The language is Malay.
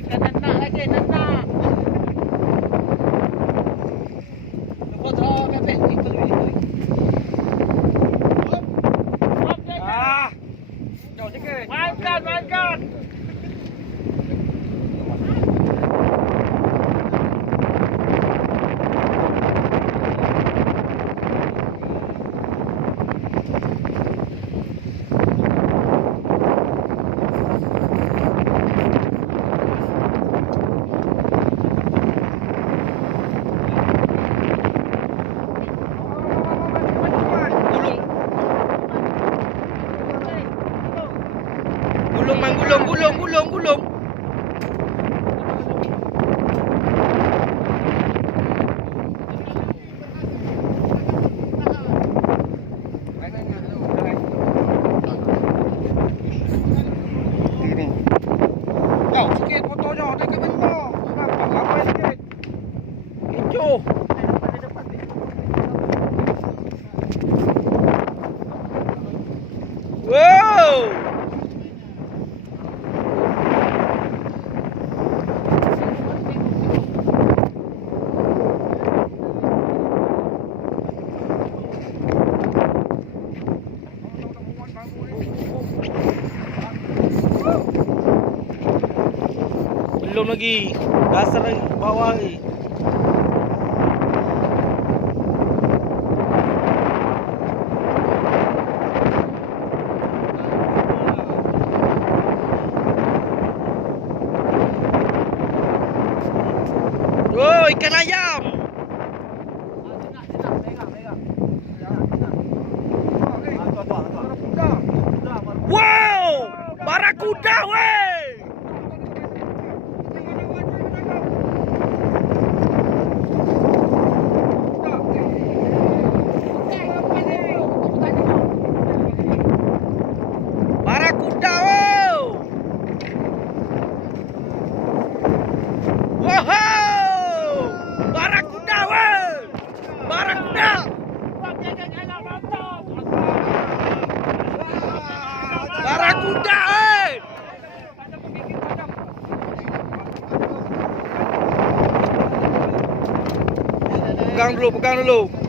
Ikan anak lagi, anak. Lepas tu kapek itu. Jauh sikit. Mainkan. Gulung. Ini. Jauh sikit fotonya dekat bengkok. Nampak ramai sikit. Hijau. Wow. Belum lagi. Dasar lagi bawah ni. Oh, ikan ayam. Wow, barracuda weh. Barracuda wow. Wow, barracuda weh. Barracuda. Barracuda eh. Pegang dulu.